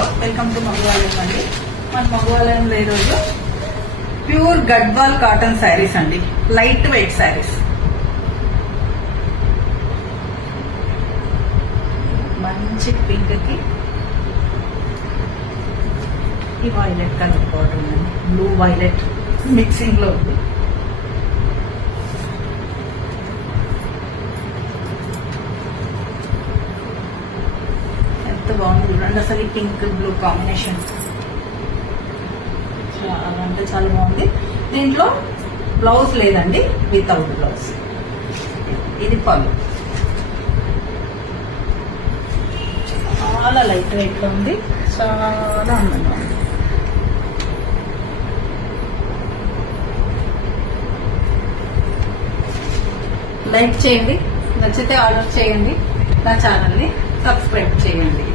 Hello, welcome to మగవాలయం అండి. మన మగవాలయంలో ఈరోజు ప్యూర్ గడ్వాల్ కాటన్ శారీస్ అండి, లైట్ వెయిట్ శారీస్. మంచి పింక్ కి ఈ వైలెట్ కలర్ బార్డర్ ఉందండి, బ్లూ వైలెట్ మిక్సింగ్ లో ఉంది. ఎంత బాగుంది చూడండి అసలు, ఈ పింక్ బ్లూ కాంబినేషన్ చాలా అంటే చాలా బాగుంది. దీంట్లో బ్లౌజ్ లేదండి, వితౌట్ బ్లౌజ్. ఇది పళ్ళు, చాలా లైట్ వెయిట్ లో ఉంది, చాలా అందంగా ఉంది. లైక్ చేయండి, నచ్చితే ఆర్డర్ చేయండి, నా ఛానల్ని సబ్స్క్రైబ్ చేయండి.